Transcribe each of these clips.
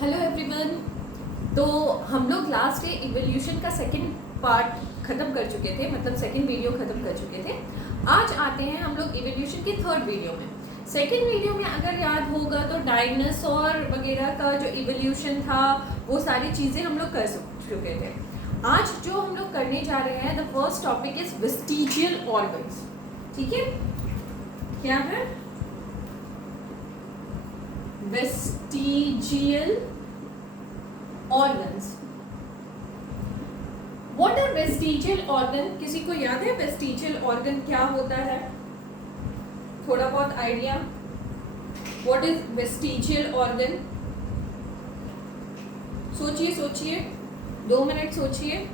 Hello everyone. तो हम लोग लास्ट डे इवोल्यूशन का सेकंड पार्ट ख़त्म कर चुके थे, मतलब सेकंड वीडियो ख़त्म कर चुके थे। आज आते हैं हम लोग इवोल्यूशन के थर्ड वीडियो में। सेकंड वीडियो में अगर याद होगा तो डायनासोर वगैरह का जो इवोल्यूशन था वो सारी चीज़ें हम लोग कर चुके थे। आज जो हम लोग करने जा रहे हैं, the first topic is vestigial organs. ठीक है, क्या है vestigial organs? What are vestigial organ? किसी को याद है वेस्टिजियल ऑर्गन क्या होता है? थोड़ा बहुत idea? What is vestigial organ? सोचिए सोचिए, 2 मिनट सोचिए।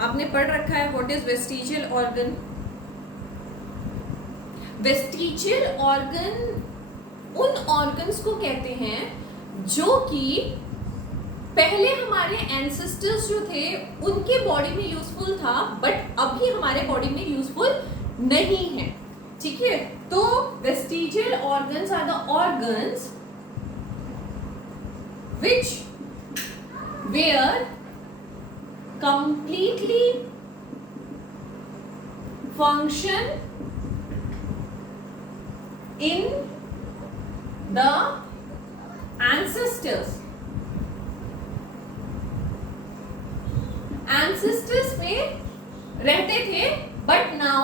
आपने पढ़ रखा है what is vestigial organ? Vestigial organ उन ऑर्गन्स को कहते हैं जो कि पहले हमारे एंसेस्टर्स जो थे उनके बॉडी में यूजफुल था, बट अभी हमारे बॉडी में यूजफुल नहीं है। ठीक है, तो vestigial organs are the organs which were completely function in the ancestors में रहते थे, but now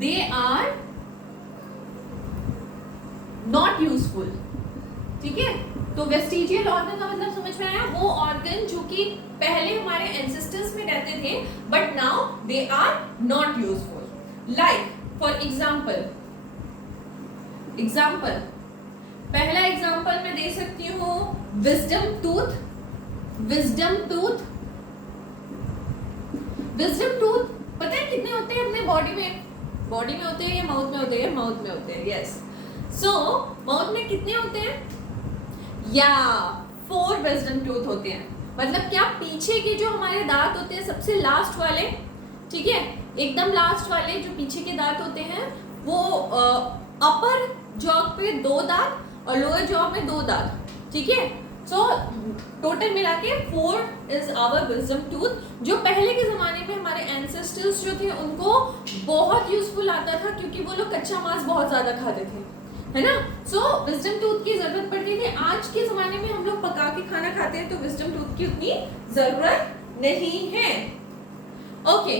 they are not useful। ठीक है, तो वेस्टिजियल ऑर्गन का मतलब समझ में आया? वो ऑर्गन जो कि पहले हमारे एंसेस्टर्स में रहते थे but now they are not useful. Like for example पहला एग्जाम्पल मैं दे सकती हूँ विजडम टूथ। पता है कितने होते हैं अपने बॉडी में होते हैं या माउथ में होते हैं? माउथ में होते हैं, यस। सो माउथ में कितने होते हैं? या 4 विजडम टूथ होते हैं। मतलब क्या पीछे के जो हमारे दांत होते हैं सबसे लास्ट वाले, ठीक है, एकदम लास्ट वाले जो पीछे के दांत होते हैं वो अपर जॉ पे 2 दांत और लोअर जॉ में 2 दांत। ठीक है, सो टोटल मिला के 4 इज आवर विजडम टूथ, जो पहले के जमाने में हमारे एंसेस्टर्स जो थे उनको बहुत यूजफुल आता था क्योंकि वो लोग कच्चा मांस बहुत ज्यादा खाते थे, है ना। सो विजडम टूथ की जरूरत पड़ती थी। आज के जमाने में हम लोग पका के खाना खाते हैं तो विजडम टूथ की उतनी जरूरत नहीं है। Okay,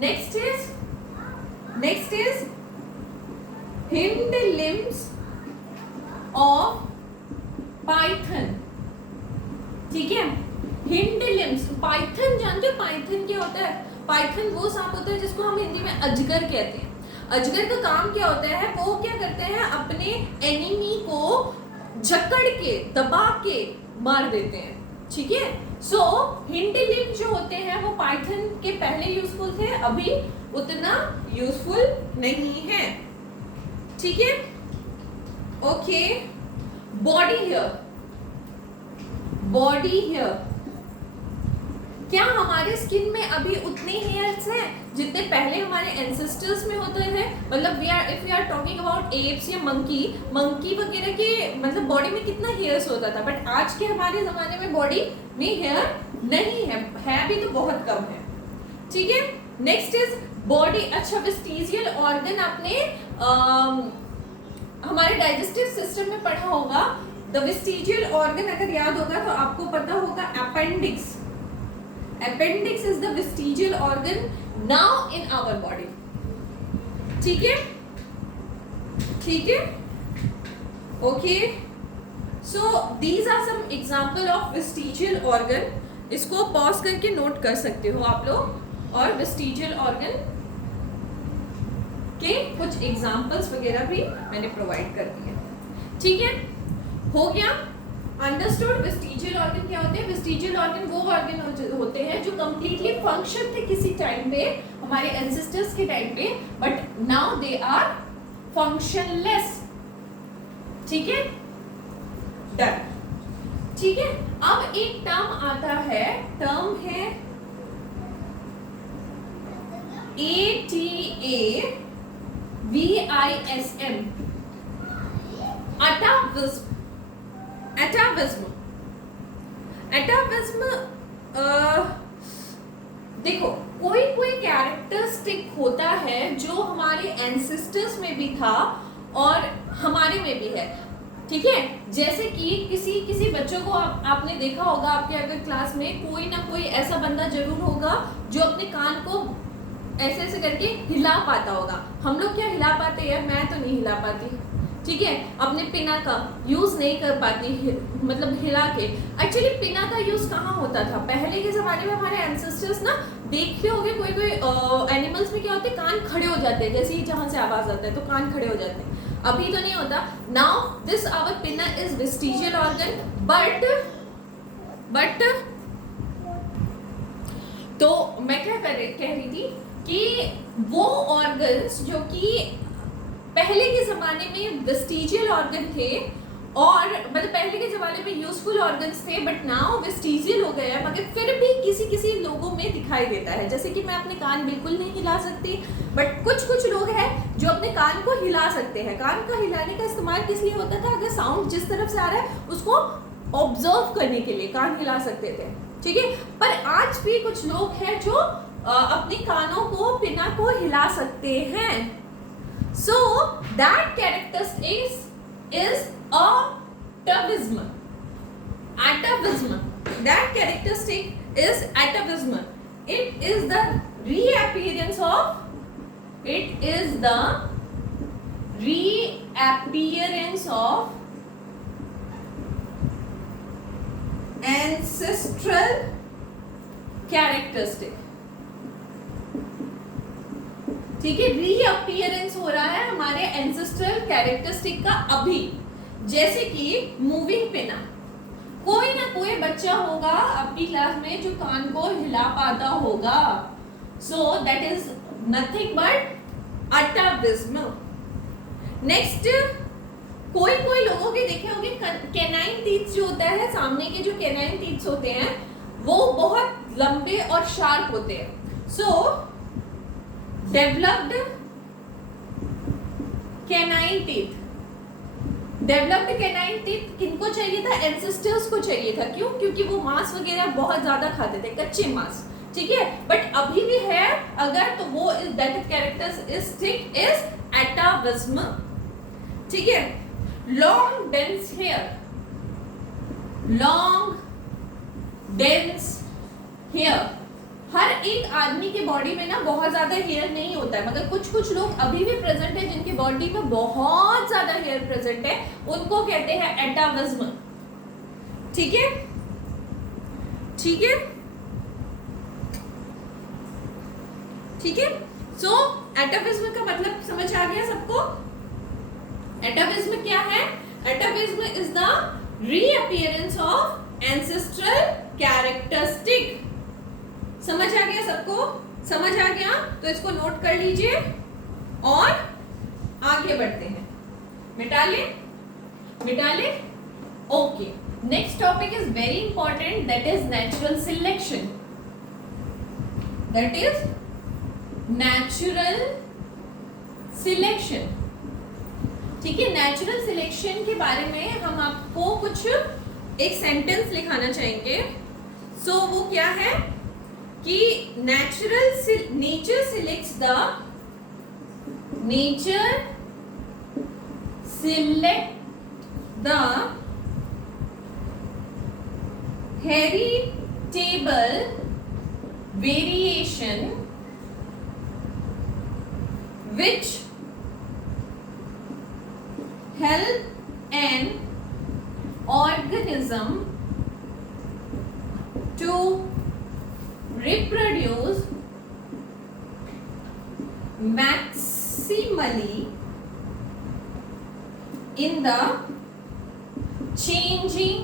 next is hind limbs of Python. ठीक है, हिंड लिम्स। पाइथन जानते हो पाइथन क्या होता है? पाइथन वो सांप होता है जिसको हम हिंदी में अजगर कहते हैं। अजगर का काम क्या होता है? वो क्या करते हैं, अपने एनिमी को जकड़ के दबा के मार देते हैं। ठीक है, सो हिंड लिम जो होते हैं वो पाइथन के पहले यूजफुल थे, अभी उतना यूजफुल नहीं है। ठीक है, ओके। बॉडी हेयर, क्या हमारे स्किन में अभी उतने हेयर्स हैं जितने पहले हमारे एंसेस्टर्स में होते थे? मतलब if we are talking about apes या मंकी वगैरह के मतलब बॉडी में कितना हेयर्स होता था, बट आज के हमारे जमाने में बॉडी में हेयर नहीं है भी तो बहुत कम है। ठीक है, नेक्स्ट इज बॉडी। अच्छा, वेस्टिजियल ऑर्गन आपने हमारे डाइजेस्टिव सिस्टम में पढ़ा होगा। द वेस्टिजियल ऑर्गन अगर याद होगा तो आपको पता होगा appendix is the vestigial organ now in our body. ठीक है, okay. So these are some example of vestigial organ. इसको पॉज करके नोट कर सकते हो आप लोग, और वेस्टिजियल ऑर्गन के कुछ एग्जांपल्स वगैरह भी मैंने प्रोवाइड कर दिए। ठीक है, हो गया अंडरस्टूड। वेस्टिजियल ऑर्गन क्या होते हैं? वेस्टिजियल ऑर्गन वो ऑर्गन होते हैं जो कंप्लीटली फंक्शन थे किसी टाइम पे, हमारे एंसेस्टर्स के टाइम पे, बट नाउ दे आर फंक्शनलेस। ठीक है, डन। ठीक है, अब एक टर्म आता है, टर्म है ATAVISM। एटाविज्म देखो, कोई कोई कैरेक्टरिस्टिक होता है जो हमारे एंसेस्टर्स में भी था और हमारे में भी है, ठीक है। जैसे कि किसी बच्चों को आपने देखा होगा, आपके अगर क्लास में कोई ना कोई ऐसा बंदा जरूर होगा जो अपने कान को ऐसे ऐसे करके हिला पाता होगा। हम लोग क्या हिला पाते हैं? मैं तो नहीं हिला पाती, ठीक है। अपने पिना का यूज नहीं कर पाती, मतलब हिला के। एक्चुअली पिना का यूज कहाँ होता था? पहले के जमाने में हमारे एंसेस्टर्स ना, देखते होंगे कोई कोई एनिमल्स में क्या होते हैं, कान खड़े हो जाते हैं, जैसे ही जहां से आवाज आता है तो कान खड़े हो जाते हैं। अभी तो नहीं होता। नाउ दिस आवर पिना इज वेस्टिजियल ऑर्गन, बट तो मैं क्या कह रही थी कि वो ऑर्गन्स जो कि पहले के जमाने में वेस्टिजियल ऑर्गन थे, और मतलब पहले के जमाने में यूजफुल ऑर्गन्स थे, बट नाउ वेस्टिजियल हो गया है, मगर फिर भी किसी किसी लोगों में दिखाई देता है। जैसे कि मैं अपने कान बिल्कुल नहीं हिला सकती, बट कुछ लोग हैं जो अपने कान को हिला सकते हैं। कान का हिलाने का इस्तेमाल किस लिए होता था? अगर साउंड जिस तरफ से आ रहा है उसको ऑब्जर्व करने के लिए कान हिला सकते थे, ठीक है। पर आज भी कुछ लोग हैं जो अपने कानों को, पिना को हिला सकते हैं। So that characteristic is atavism. That characteristic is atavism. It is the reappearance of ancestral characteristic. ठीक है, रीअपियरेंस हो रहा है हमारे एंसेस्ट्रल कैरेक्टरिस्टिक का अभी। जैसे कि मूविंग पिना, कोई ना कोई बच्चा होगा आपकी क्लास में जो कान को हिला पाता होगा, so that is nothing but atavism. Next, कोई कोई लोगों के देखे होंगे कैनाइन टीथ जो होता है, सामने के जो कैनाइन टीथ होते हैं वो बहुत लंबे और शार्प होते हैं। सो डेवलप्ड कैनाइन टीथ किनको चाहिए था? एंसेस्टर्स को चाहिए था। क्यों? क्योंकि वो मांस वगैरह बहुत ज्यादा खाते थे, कच्चे मांस, ठीक है। बट अभी भी है अगर, तो वो इज दैट कैरेक्टरिस्टिक इज एटाविज्म, ठीक है। लॉन्ग डेंस हेयर, हर एक आदमी के बॉडी में ना बहुत ज्यादा हेयर नहीं होता है, मगर कुछ लोग अभी भी प्रेजेंट है जिनकी बॉडी में बहुत ज्यादा हेयर प्रेजेंट है, उनको कहते हैं एटाविज्म, ठीक है, ठीक है, ठीक है। सो एटाविज्म का मतलब समझ आ गया सबको? एटाविज्म क्या है? एटाविज्म is the reappearance of ancestral characteristic. समझ आ गया सबको? समझ आ गया तो इसको नोट कर लीजिए और आगे बढ़ते हैं। मिटा ले। Okay, next topic is very important, that is natural selection. ठीक है, नेचुरल सिलेक्शन के बारे में हम आपको कुछ एक सेंटेंस लिखाना चाहेंगे। सो वो क्या है कि nature select the heritable variation which help an organism to reproduce maximally in the changing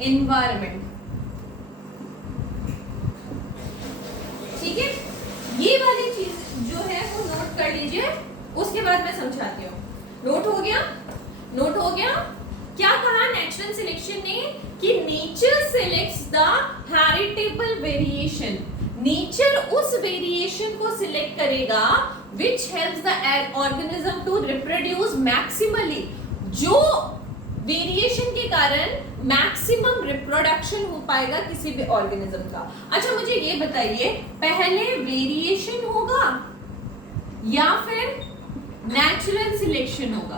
environment। ठीक है, ये वाली चीज जो है वो नोट कर लीजिए, उसके बाद मैं समझाती हूँ। नोट हो गया? क्या कहा नेचुरल सिलेक्शन ने? कि nature selects the heritable variation. Nature उस वेरिएशन को सिलेक्ट करेगा which helps the organism to reproduce maximally, जो वेरिएशन के कारण मैक्सिमम रिप्रोडक्शन हो पाएगा किसी भी ऑर्गेनिज्म का। अच्छा मुझे ये बताइए, पहले वेरिएशन होगा या फिर नेचुरल सिलेक्शन होगा?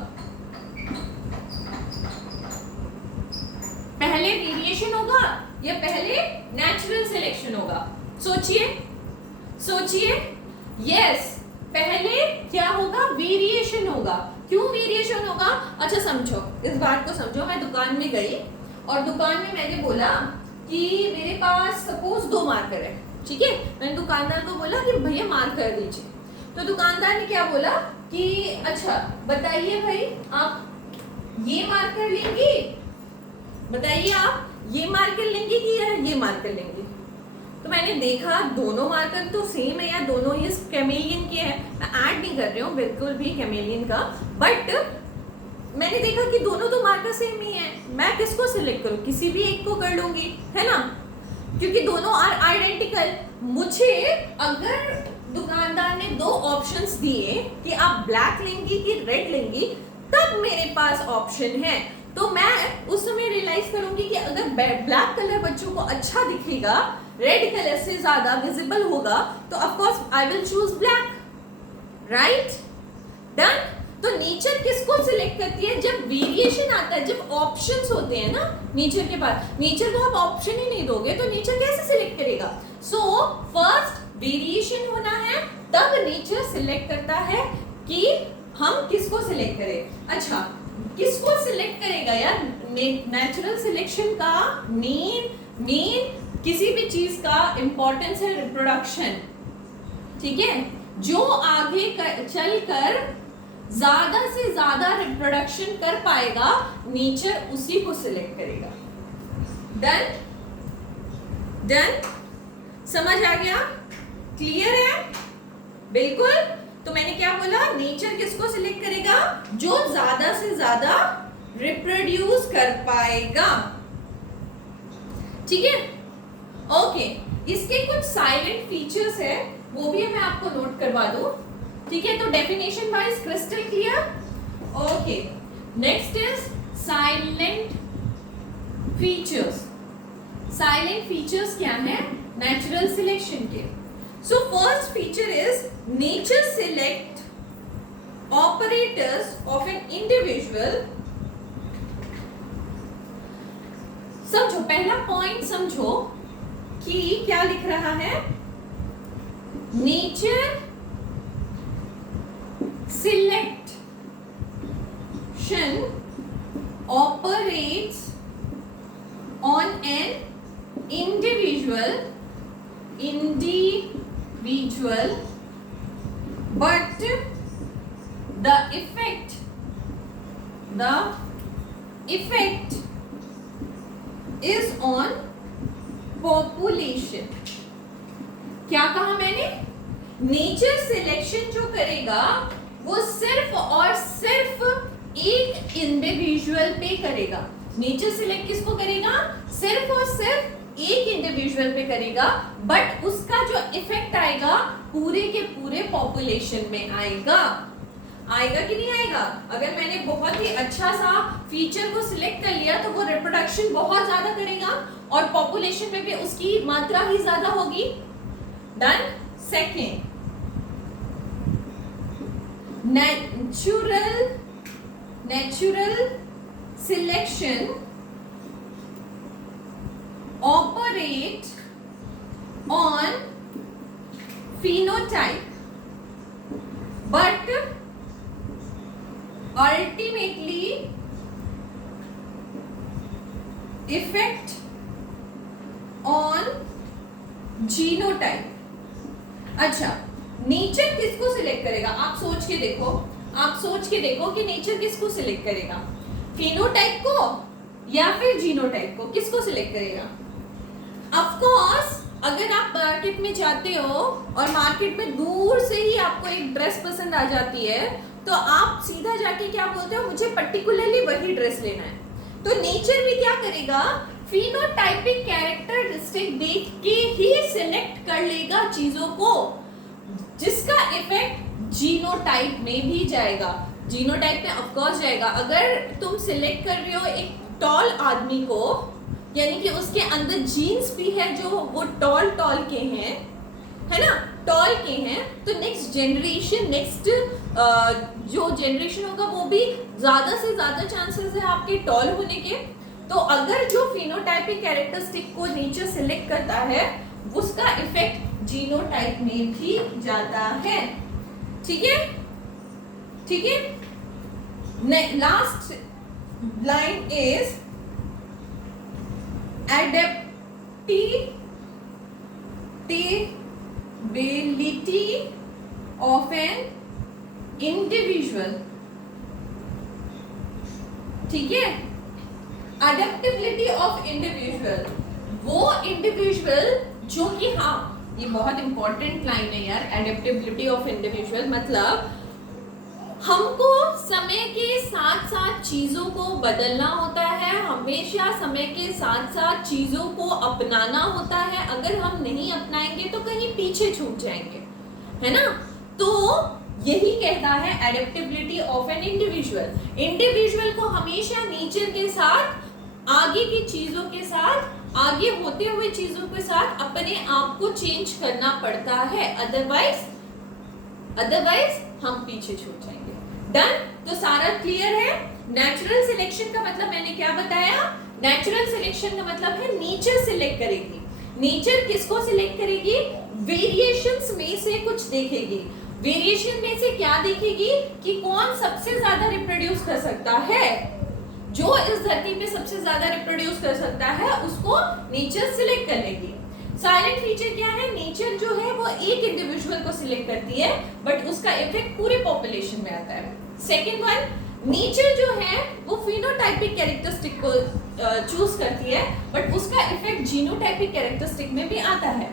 पहले वेरिएशन होगा या पहले नेचुरल सिलेक्शन होगा? सोचिए सोचिए। यस, पहले क्या होगा? वेरिएशन होगा। क्यों वेरिएशन होगा? अच्छा समझो, इस बात को समझो। मैं दुकान में गई और दुकान में मैंने बोला कि मेरे पास सपोज 2 मार्कर है, ठीक है। मैंने दुकानदार को बोला कि भैया मार्कर दीजिए। तो दुकानदार ने क्या बोला कि अच्छा बताइए भाई, आप ये मार्कर लेंगी? बताइए आप ये मार्कर लेंगी कि ये मार्कर लेंगी? तो मैंने देखा दोनों मार्कर तो सेम है यार, दोनों ही कैमेलियन के हैं। मैं ऐड नहीं कर रही हूँ बिल्कुल भी कैमेलियन का, बट मैंने देखा कि दोनों तो मार्कर सेम ही है। मैं किसको सिलेक्ट करूँ? किसी भी एक को कर लूंगी, है ना, क्योंकि दोनों आर आइडेंटिकल। मुझे अगर दुकानदार ने 2 ऑप्शंस दिए कि आप ब्लैक लेंगी कि रेड लेंगी, तब मेरे पास ऑप्शन है, तो मैं उस समय रियलाइज करूंगी कि अगर ब्लैक कलर बच्चों को अच्छा दिखेगा, रेड कलर से ज्यादा विजिबल होगा, तो of course I will choose black, right? Done. तो नेचर किसको सिलेक्ट करती है? जब वेरिएशन आता है, जब ऑप्शंस होते हैं ना नेचर के पास। नेचर को आप ऑप्शन ही नहीं दोगे तो नेचर कैसे सिलेक्ट करेगा? सो फर्स्ट वेरिएशन होना है, तब नेचर सिलेक्ट करता है कि हम किसको सिलेक्ट करें। अच्छा, किसको सिलेक्ट करेगा यार? नेचुरल सिलेक्शन का मेन किसी भी चीज का इंपॉर्टेंस है रिप्रोडक्शन, ठीक है। जो आगे चलकर ज्यादा से ज्यादा रिप्रोडक्शन कर पाएगा, नेचर उसी को सिलेक्ट करेगा। डन डन, समझ आ गया? क्लियर है? बिल्कुल। तो मैंने क्या बोला? नेचर किसको सिलेक्ट करेगा? जो ज्यादा से ज्यादा रिप्रोड्यूस कर पाएगा, ठीक है। ओके, इसके कुछ साइलेंट फीचर्स है, वो भी मैं आपको नोट करवा दूं, ठीक है। तो definition wise crystal clear? Okay, next is salient features. Salient features क्या है नेचुरल सिलेक्शन के? So first feature is nature select operators of an individual. समझो, पहला पॉइंट समझो कि क्या लिख रहा है? Nature selection operates on an individual but the effect is on population। क्या कहा मैंने? नेचर सिलेक्शन जो करेगा वो सिर्फ और सिर्फ एक इंडिविजुअल पे करेगा। नेचर सिलेक्ट किसको करेगा? सिर्फ और सिर्फ एक इंडिविजुअल पे करेगा, बट उसका जो इफेक्ट आएगा पूरे के पूरे पॉपुलेशन में आएगा। आएगा कि नहीं आएगा? अगर मैंने बहुत ही अच्छा सा फीचर को सिलेक्ट कर लिया तो वो रिप्रोडक्शन बहुत ज्यादा करेगा और पॉपुलेशन में भी उसकी मात्रा ही ज्यादा होगी। Done. Second, natural selection operate on phenotype but ultimately effect on genotype। अच्छा, नेचर किसको सिलेक्ट करेगा? आप सोच के देखो कि नेचर किसको सिलेक्ट करेगा? फिनोटाइप को या फिर जीनोटाइप को? किसको सिलेक्ट करेगा? ऑफ कोर्स अगर आप मार्केट में जाते हो और मार्केट में दूर से ही आपको एक ड्रेस पसंद आ जाती है तो आप सीधा जाके क्या बोलते हो? मुझे पर्टिकुलरली वही ड्रेस लेना है। तो नेचर भी क्या करेगा? फिनोटाइपिक कैरेक्टरिस्टिक देख के ही सिलेक्ट कर लेगा चीजों को, जिसका इफेक्ट जीनोटाइप में भी जाएगा। जीनोटाइप में ऑफ कोर्स जाएगा। अगर तुम सिलेक्ट कर रहे हो एक टॉल आदमी को, यानी कि उसके अंदर जीन्स भी है जो वो टॉल के हैं, है ना, टॉल के हैं, तो नेक्स्ट जनरेशन, नेक्स्ट जो जनरेशन होगा वो भी ज्यादा से ज्यादा चांसेस है आपके टॉल होने के। तो अगर जो फिनोटाइपिक कैरेक्टरिस्टिक को नेचर सिलेक्ट करता है उसका इफेक्ट जीनोटाइप में भी जाता है। ठीक है, ठीक है। Last line is adaptability of an individual। ठीक है, अडेप्टेबिलिटी ऑफ इंडिविजुअल, वो इंडिविजुअल जो कि, हाँ ये बहुत इंपॉर्टेंट लाइन है यार, एडेप्टेबिलिटी ऑफ इंडिविजुअल मतलब हमको समय के साथ साथ चीजों को बदलना होता है, हमेशा समय के साथ साथ चीजों को अपनाना होता है। अगर हम नहीं अपनाएंगे तो कहीं पीछे छूट जाएंगे, है ना। तो यही कहता है adaptability of an individual. Individual को हमेशा नेचर के साथ, आगे की चीजों के साथ, आगे होते हुए चीजों के साथ अपने आप को चेंज करना पड़ता है, अदरवाइज हम पीछे छूट जाएंगे। डन, तो सारा क्लियर है। नेचुरल सिलेक्शन का मतलब मैंने क्या बताया? नेचुरल सिलेक्शन का मतलब है नेचर सिलेक्ट करेगी। नेचर किसको सिलेक्ट करेगी? वेरिएशंस में से कुछ देखेगी। वेरिएशन में से क्या देखेगी कि कौन सबसे ज्यादा रिप्रोड्यूस कर सकता है। जो इस धरती पे सबसे ज्यादा रिप्रोड्यूस कर सकता है उसको नेचर सिलेक्ट कर लेगी। साइलेंट फीचर क्या है? नेचर जो है वो एक इंडिविजुअल को सिलेक्ट करती है बट उसका इफेक्ट पूरे पॉपुलेशन में आता है। सेकेंड वन, नेचर जो है वो फिनोटाइपिक कैरेक्टरिस्टिक को चूज करती है बट उसका इफेक्ट जीनोटाइपिक कैरेक्टरिस्टिक में भी आता है।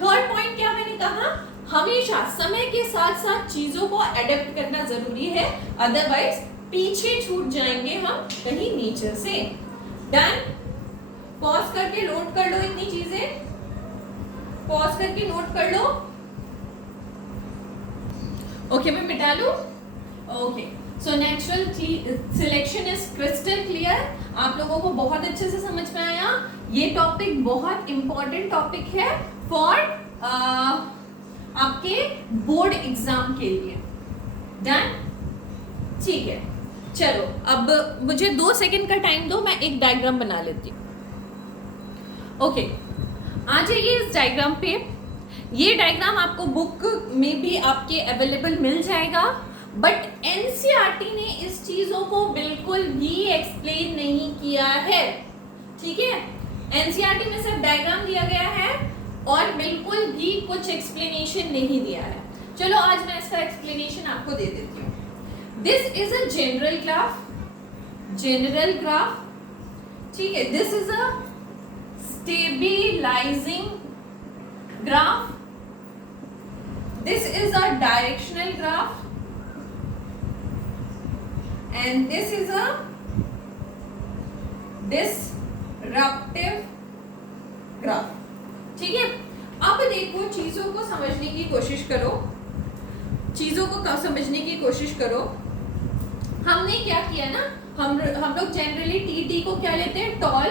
थर्ड पॉइंट क्या मैंने कहा? हमेशा समय के साथ साथ चीजों को एडेप्ट करना जरूरी है, अदरवाइज पीछे छूट जाएंगे हम कहीं नेचर से। डन, पॉज करके नोट कर लो इतनी चीजें, पॉज करके नोट कर लो। ओके, मैं मिटा लूं? Okay, so natural selection is crystal clear. आप लोगों को बहुत अच्छे से समझ में आया। ये टॉपिक बहुत इंपॉर्टेंट टॉपिक है फॉर आपके बोर्ड एग्जाम के लिए। डन, ठीक है। चलो अब मुझे 2 सेकंड का टाइम दो, मैं एक डायग्राम बना लेती हूँ। ओके, आ जाइए इस डायग्राम पे। ये डायग्राम आपको बुक में भी आपके अवेलेबल मिल जाएगा बट एनसीईआरटी ने इस चीजों को बिल्कुल भी एक्सप्लेन नहीं किया है। ठीक है, एनसीईआरटी में सिर्फ डायग्राम दिया गया है और बिल्कुल भी कुछ एक्सप्लेनेशन नहीं दिया है। चलो आज मैं इसका एक्सप्लेनेशन आपको दे देती हूँ। This is a general graph, ठीक है। This is a stabilising graph, this is a directional graph and this is a disruptive graph। ठीक है, अब देखो चीजों को समझने की कोशिश करो, चीजों को समझने की कोशिश करो। हमने क्या किया ना, हम लोग जनरली टी को क्या लेते हैं? टॉल,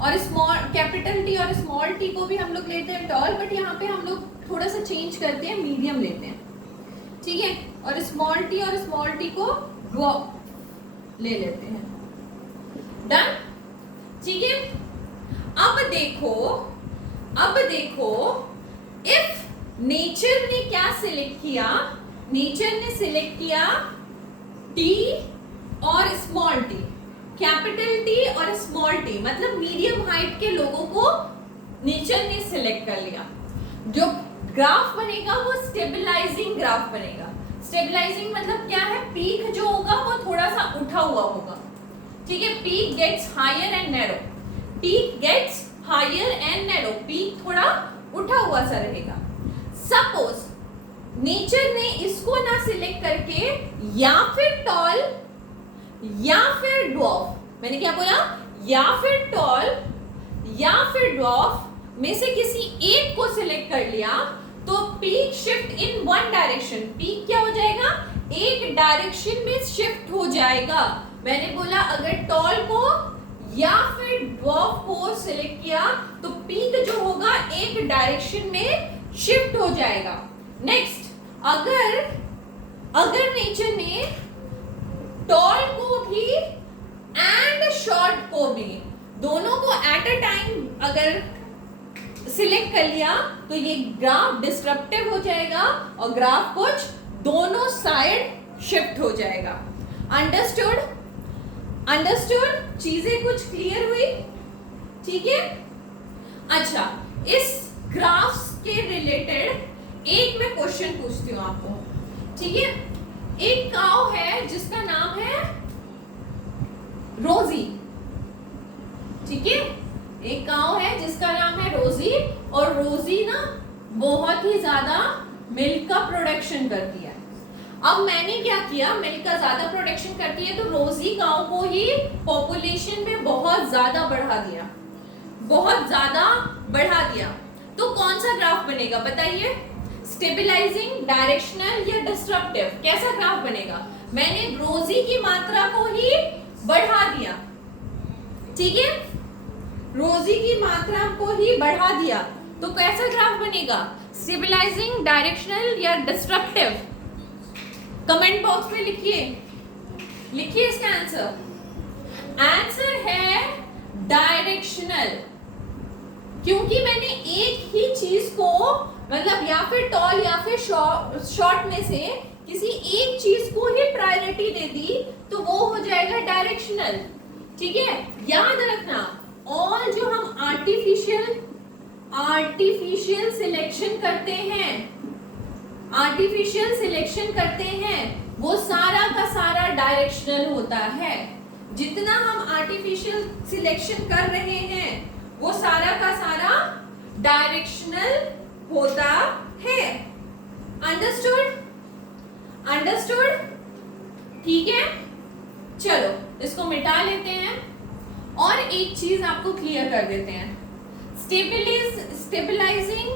और स्मॉल, कैपिटल टी और स्मॉल टी को भी हम लोग लेते हैं टॉल, बट यहाँ पे हम लोग थोड़ा सा चेंज करते हैं, मीडियम लेते हैं। ठीक है, और स्मॉल टी और स्मॉल टी को ड्रॉप ले लेते हैं। डन, ठीक है। अब देखो इफ नेचर ने क्या सिलेक्ट किया? नेचर ने सिलेक्ट किया टी और स्मॉल टी, कैपिटल टी और स्मॉल टी, मतलब मीडियम हाइट के लोगों को नेचर ने सिलेक्ट कर लिया। जो ग्राफ बनेगा वो स्टेबलाइजिंग ग्राफ बनेगा। स्टेबलाइजिंग मतलब क्या है? पीक जो होगा वो थोड़ा सा उठा हुआ होगा। ठीक है, peak gets higher and narrow, peak gets higher and narrow, peak थोड़ा उठा हुआ सा रहेगा। सपोज नेचर ने इसको ना सिलेक्ट करके या फिर टॉल या फिर ड्वार्फ, मैंने क्या बोला? या फिर टॉल या फिर ड्वार्फ में से किसी एक को सिलेक्ट कर लिया तो peak shift in one direction, peak क्या हो जाएगा? एक डायरेक्शन में शिफ्ट हो जाएगा। मैंने बोला अगर टॉल को या फिर ड्वार्फ को सिलेक्ट किया तो पीक जो होगा एक डायरेक्शन में शिफ्ट हो जाएगा। नेक्स्ट, अगर नेचर ने टॉल को भी एंड शॉर्ट को भी दोनों को एट अ टाइम अगर सिलेक्ट कर लिया तो ये ग्राफ डिस्ट्रप्टिव हो जाएगा और ग्राफ कुछ दोनों साइड शिफ्ट हो जाएगा। अंडरस्टूड? चीजें कुछ क्लियर हुई? ठीक है। अच्छा, इस ग्राफ्स के रिलेटेड एक मैं क्वेश्चन पूछती हूँ आपको। ठीक है, एक काऊ है जिसका नाम है रोजी। ठीक है, एक काऊ है जिसका नाम है रोजी और रोजी ना बहुत ही ज्यादा मिल्क का प्रोडक्शन करती है। अब मैंने क्या किया, मिल्क का ज्यादा प्रोडक्शन करती है तो रोजी काऊ को ही पॉपुलेशन में बहुत ज्यादा बढ़ा दिया। तो कौन सा ग्राफ बनेगा बताइए? स्टेबलाइजिंग, डायरेक्शनल या डिस्ट्रप्टिव? कैसा ग्राफ बनेगा? मैंने रोजी की मात्रा को ही बढ़ा दिया। ठीक है, रोजी की मात्रा को ही बढ़ा दिया तो कैसा ग्राफ बनेगा? स्टेबलाइजिंग, डायरेक्शनल या डिस्ट्रप्टिव? कमेंट बॉक्स में लिखिए इसका आंसर है डायरेक्शनल। क्योंकि मैंने एक ही चीज को मतलब या फिर टॉल या फिर शॉर्ट में से किसी एक चीज को ही प्रायोरिटी दे दी तो वो हो जाएगा डायरेक्शनल। ठीक है, याद रखना ऑल जो हम आर्टिफिशियल सिलेक्शन करते हैं वो सारा का सारा डायरेक्शनल होता है। जितना हम आर्टिफिशियल सिलेक्शन कर रहे हैं वो सारा का सारा डायरेक्शनल होता है। अंडरस्टूड? ठीक है, चलो इसको मिटा लेते हैं और एक चीज आपको क्लियर कर देते हैं। स्टेबलाइजिंग,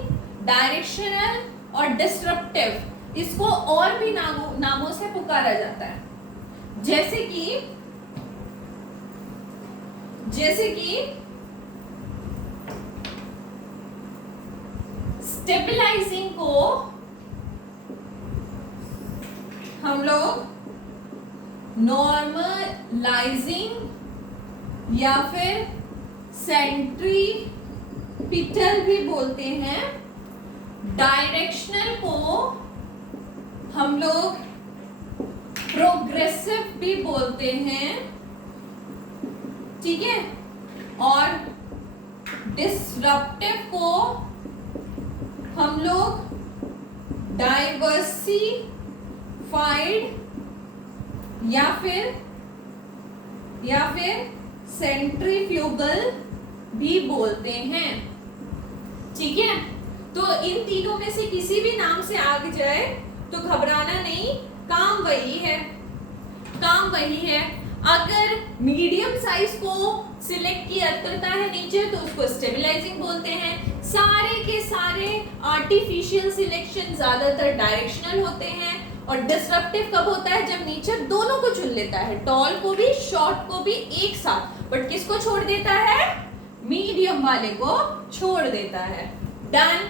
डायरेक्शनल और डिस्ट्रप्टिव इसको और भी नामों से पुकारा जाता है। जैसे कि स्टेबलाइजिंग को हम लोग नॉर्मलाइजिंग या फिर सेंट्रीपिटल भी बोलते हैं। डायरेक्शनल को हम लोग प्रोग्रेसिव भी बोलते हैं। ठीक है, और डिस्रप्टिव को हम लोग डाइवर्सिफाइड या फिर सेंट्रीफ्यूगल भी बोलते हैं। ठीक है, तो इन तीनों में से किसी भी नाम से आगे जाए तो घबराना नहीं, काम वही है। अगर मीडियम साइज को सिलेक्ट किया करता है नीचे तो उसको स्टेबलाइजिंग बोलते हैं। सारे के सारे आर्टिफिशियल सिलेक्शन ज्यादातर डायरेक्शनल होते हैं और डिस्रप्टिव कब होता है? जब नीचे दोनों को चुन लेता है, टॉल को भी शॉर्ट को भी एक साथ, बट किसको छोड़ देता है? मीडियम वाले को छोड़ देता है। डन?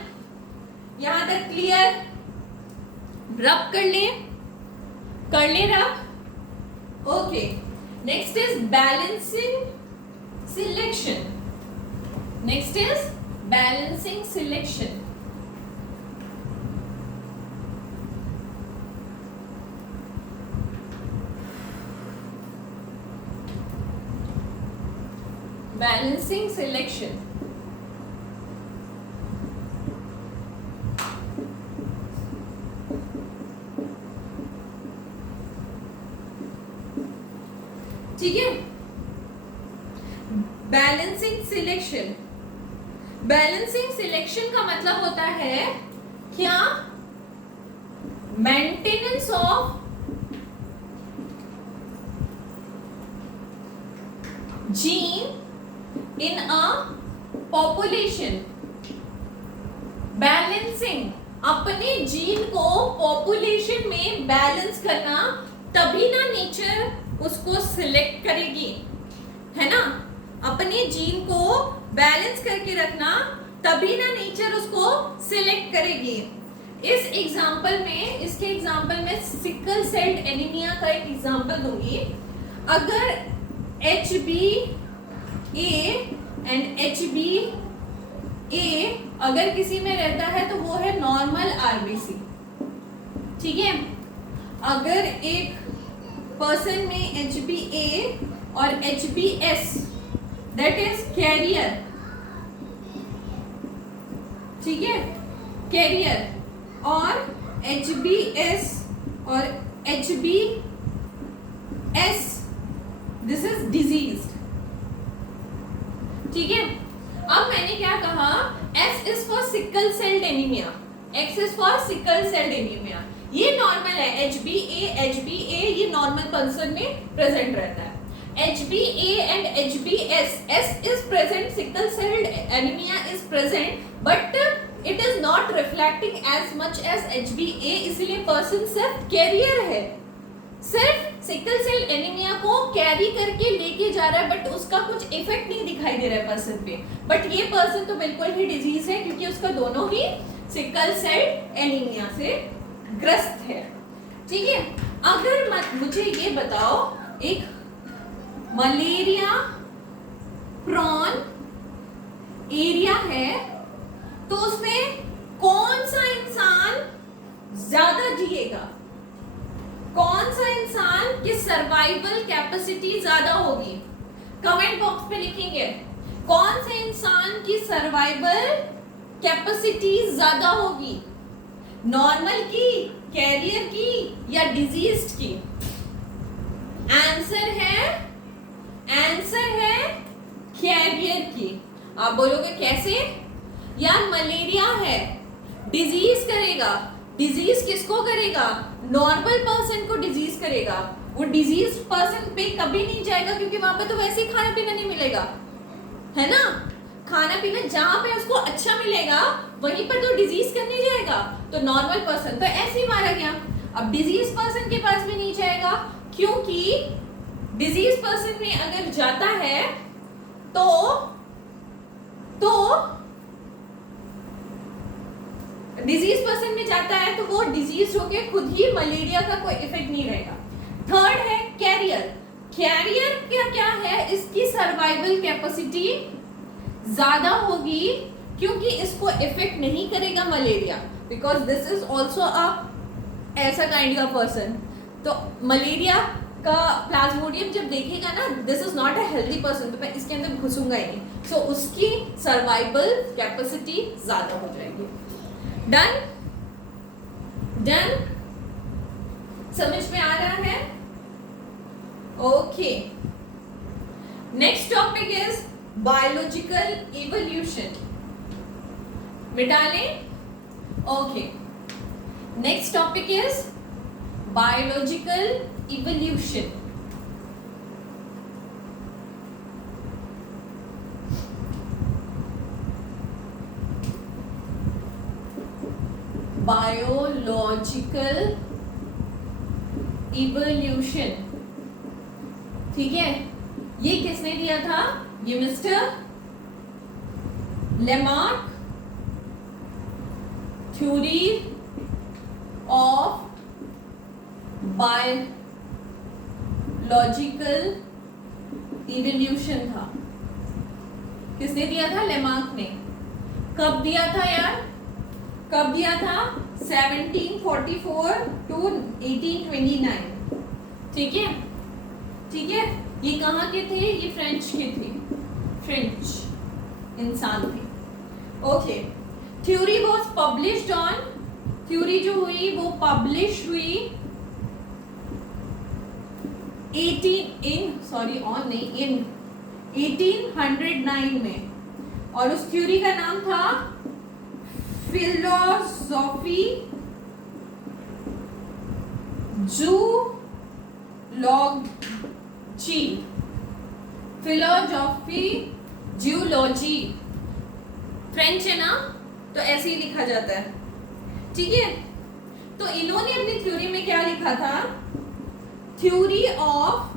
यहां तक क्लियर? रब कर ले रब। Okay, next is balancing selection. Balancing selection. ठीक है, बैलेंसिंग सिलेक्शन का मतलब होता है क्या? Maintenance of gene in a population. Balancing अपने जीन को पॉपुलेशन में बैलेंस करना, तभी ना नेचर उसको सिलेक्ट करेगी, है ना। अपने जीन को बैलेंस करके रखना, तभी ना नेचर उसको सिलेक्ट करेगी। इस एग्जांपल में, इसके एग्जांपल में सिकल सेल एनीमिया का एक एग्जांपल दूंगी। अगर HbA एंड HbA अगर किसी में रहता है तो वो है नॉर्मल RBC, ठीक है। अगर एक पर्सन में HbA और HbS दैट इज कैरियर, ठीक है, कैरियर, और HbS और HbS दिस इज डिजीज्ड, ठीक है। अब मैंने क्या कहा, S is for sickle cell anemia, X is for sickle cell anemia. ये नॉर्मल है, HbA ये नॉर्मल पर्सन में प्रेजेंट रहता है। HbA and HbS, S is present, sickle cell anemia is present, but it is not reflecting as much as HbA, इसलिए person सिर्फ career है, सिर्फ सिकल सेल एनीमिया को कैरी करके लेके जा रहा है, बट उसका कुछ इफेक्ट नहीं दिखाई दे रहा है पर्सन पे। बट ये पर्सन तो बिल्कुल ही डिजीज है, क्योंकि उसका दोनों ही सिकल सेल एनीमिया से ग्रस्त है, ठीक है। अगर मुझे ये बताओ, एक मलेरिया प्रॉन एरिया है, तो उसमें कौन सा इंसान ज्यादा जिएगा, कौन सा इंसान की सर्वाइवल कैपेसिटी ज्यादा होगी? कमेंट बॉक्स पे लिखेंगे कौन से इंसान की सर्वाइवल कैपेसिटी ज्यादा होगी, नॉर्मल की, कैरियर की या डिजीज्ड की? आंसर है कैरियर की। आप बोलोगे कैसे? यार मलेरिया है, डिजीज करेगा, डिजीज किसको करेगा? नॉर्मल पर्सन को डिजीज करेगा। वो डिजीज पर्सन पे कभी नहीं जाएगा, क्योंकि वहां पे तो वैसे ही खाना पीना नहीं मिलेगा, है ना। खाना पीना जहां पे उसको अच्छा मिलेगा वहीं पर तो डिजीज करने जाएगा, तो नॉर्मल पर्सन तो ऐसे ही मारा गया। अब डिजीज पर्सन के पास भी नहीं जाएगा, क्योंकि डिजीज पर्सन में अगर जाता है तो डिजीज पर्सन में जाता है तो वो डिजीज होके खुद ही मलेरिया का कोई इफेक्ट नहीं रहेगा। थर्ड है कैरियर। कैरियर क्या है? इसकी सर्वाइवल कैपेसिटी ज्यादा होगी, क्योंकि इसको इफेक्ट नहीं करेगा malaria, because this is also a ऐसा काइंड का पर्सन। तो मलेरिया का प्लाज्मोडियम जब देखेगा ना, this is not a healthy person, तो मैं इसके अंदर घुसूंगा ही नहीं, सो उसकी सर्वाइवल कैपेसिटी ज्यादा हो जाएगी। डन? समझ में आ रहा है? Okay, next topic is biological evolution. मिटा लें? Okay, next topic is biological evolution. Biological evolution, ठीक है। ये किसने दिया था? ये mister Lamarck, theory of biological evolution था। किसने दिया था? लेमार्क ने। कब दिया था यार? कब दिया था? 1744 टू 1829, ठीक है, ठीक है। ये कहाँ के थे? ये फ्रेंच के थे, फ्रेंच इंसान थे। Okay, theory was published on, theory जो हुई वो पब्लिश हुई 1809 में, और उस थ्योरी का नाम था philosophy zoology, philosophy zoology. French है ना, तो ऐसे ही लिखा जाता है, ठीक है, तो इन्होंने अपनी थ्योरी में क्या लिखा था, theory of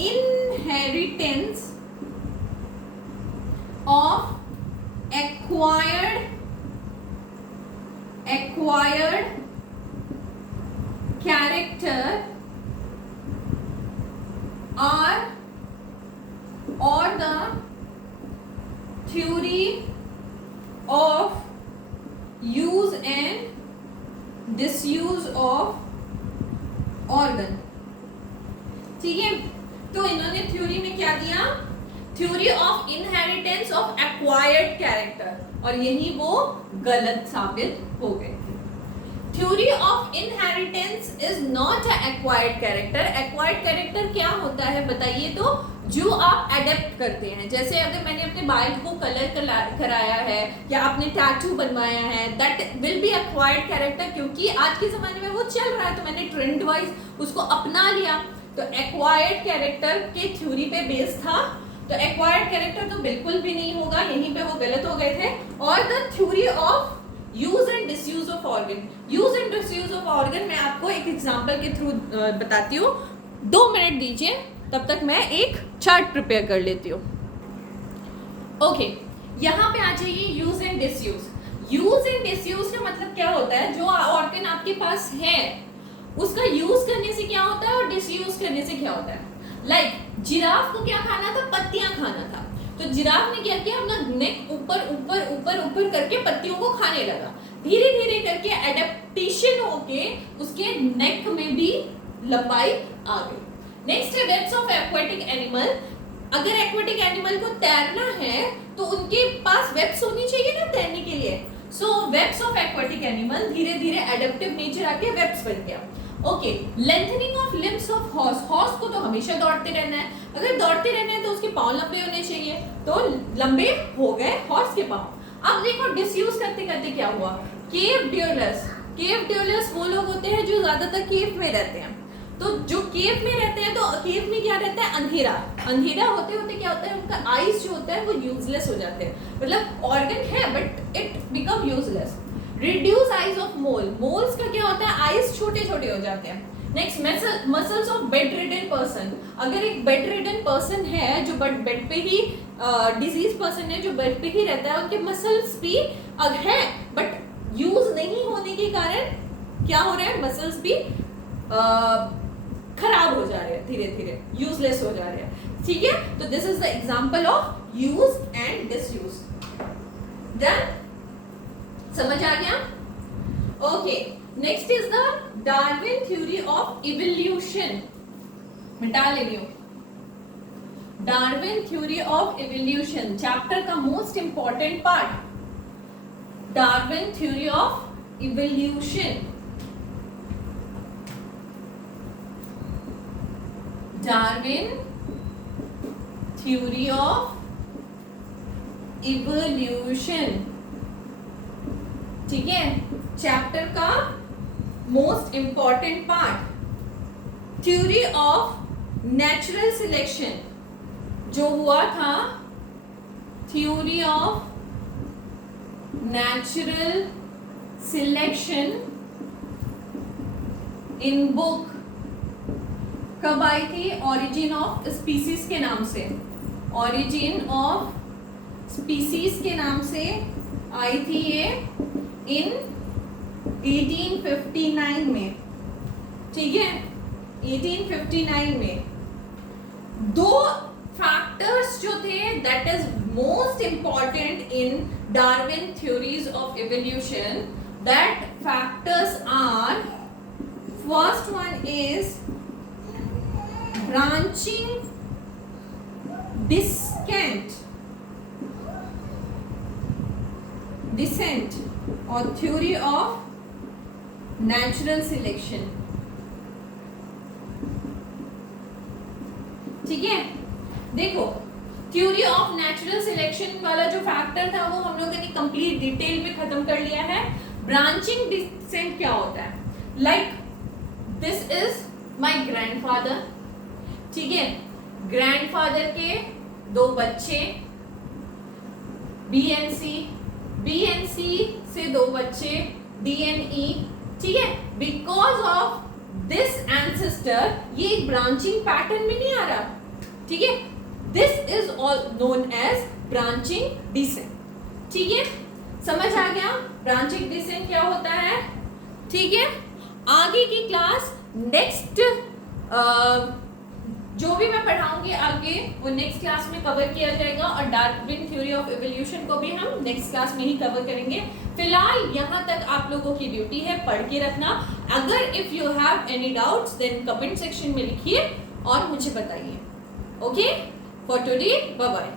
inheritance of acquired character or the theory of use and disuse of organ। ठीक है, तो इन्होंने थ्योरी में क्या दिया, theory of inheritance of acquired character, और यही वो गलत साबित हो गए। Theory of inheritance is not a acquired character. Acquired character क्या होता है बताइए, तो जो आप एडेप्ट करते हैं, जैसे अगर मैंने अपने बाल को कलर कराया है या आपने टैटू बनवाया है, that will be acquired character, क्योंकि आज के जमाने में वो चल रहा है तो मैंने ट्रेंड वाइज उसको अपना लिया, तो एक्वायर्ड कैरेक्टर के थ्योरी पे बेस था। तो एक्वायर्ड कैरेक्टर तो बिल्कुल भी नहीं होगा, यहीं पे वो गलत हो गए थे। और the theory of use and disuse of organ, use and disuse of organ मैं आपको एक एग्जांपल के थ्रू बताती हूँ, 2 मिनट दीजिए, तब तक मैं एक चार्ट प्रिपेयर कर लेती हूँ। ओके, यहाँ पे आ जाइए, use and disuse. Use and disuse का मतलब क्या होता है, जो ऑर्गन आपके पास है उसका यूज करने से क्या होता है और डिसयूज करने से क्या होता है। लाइक जिराफ को क्या खाना था, पत्तियां खाना था, तो जिराफ ने क्या किया, अपना नेक ऊपर ऊपर ऊपर ऊपर करके पत्तियों को खाने लगा, धीरे धीरे करके एडेप्टेशन होके उसके नेक में भी लंबाई आ गई। नेक्स्ट है वेब्स ऑफ एक्वाटिक एनिमल। अगर एक्वाटिक एनिमल को तैरना है तो उनके पास वेब्स होनी चाहिए ना तैरने के लिए, सो वेब्स ऑफ एक्वाटिक एनिमल, धीरे धीरे एडेप्टिव नेचर आके वेब्स बन गया। Okay, lengthening of limbs of horse. Horse को तो हमेशा दौड़ते रहना है, अगर दौड़ते रहना है तो उसके पांव लंबे होने चाहिए, तो लंबे हो गए हॉर्स के पांव। अब देखो डिसयूज करते करते क्या हुआ, केव ड्यूलर्स। केव ड्यूलर्स वो लोग होते हैं जो ज्यादातर केव में रहते हैं, तो जो केव में रहते हैं, तो केव में क्या रहता है, अंधेरा। अंधेरा होते होते क्या होता है, उनका आईज जो होता है वो यूजलेस हो जाते हैं, मतलब ऑर्गन है but it become useless. Reduce eyes of mole. Moles का क्या होता है, आईज छोटे छोटे हो जाते हैं। Next muscles of bed ridden person. अगर एक बेड रिडन पर्सन है जो बेड पे ही डिजीज पर्सन है जो बेड पे ही रहता है, उनके मसल्स भी है बट यूज नहीं होने के कारण क्या हो रहा है, मसल्स भी खराब हो जा रहे हैं, धीरे धीरे यूजलेस हो जा रहे हैं। ठीक है, तो this is the example of use and disuse. Done, समझ आ गया? Okay, next is the Darwin theory of evolution. मिटा ले लियो, Darwin theory of evolution, chapter का most important part, Darwin theory of evolution. Darwin theory of evolution, ठीक है, chapter का most important part. Theory of natural selection जो हुआ था, theory of natural selection in book कब आई थी, ओरिजिन ऑफ स्पीसीज के नाम से, ओरिजिन ऑफ स्पीसीज के नाम से आई थी ये इन 1859 में। ठीक है, 1859 में दो फैक्टर्स जो थे that is most important in Darwin theories of evolution, that factors are, first one is branching descent और theory of natural selection। ठीक है, देखो थ्योरी ऑफ नेचुरल सिलेक्शन वाला जो फैक्टर था वो हम लोगों ने कंप्लीट डिटेल में खत्म कर लिया है। ब्रांचिंग डिसेंट क्या होता है, like this is my grandfather, ठीक है, ग्रैंडफादर के 2 बच्चे, B and C, B and C से 2 बच्चे, डी एंड ई, ठीक है। बिकॉज ऑफ दिस एंसेस्टर ये एक ब्रांचिंग पैटर्न में नहीं आ रहा, ठीक है। This is all known as branching descent, ठीक है। समझ आ गया ब्रांचिंग डिसेंट क्या होता है, ठीक है। आगे की क्लास नेक्स्ट जो भी मैं पढ़ाऊंगी आगे वो नेक्स्ट क्लास में कवर किया जाएगा, और डार्विन थ्योरी ऑफ इवोल्यूशन को भी हम नेक्स्ट क्लास में ही कवर करेंगे। फिलहाल यहाँ तक आप लोगों की ड्यूटी है पढ़ के रखना। अगर if you have any doubts then comment section में लिखिए और मुझे बताइए। Okay, for today bye bye.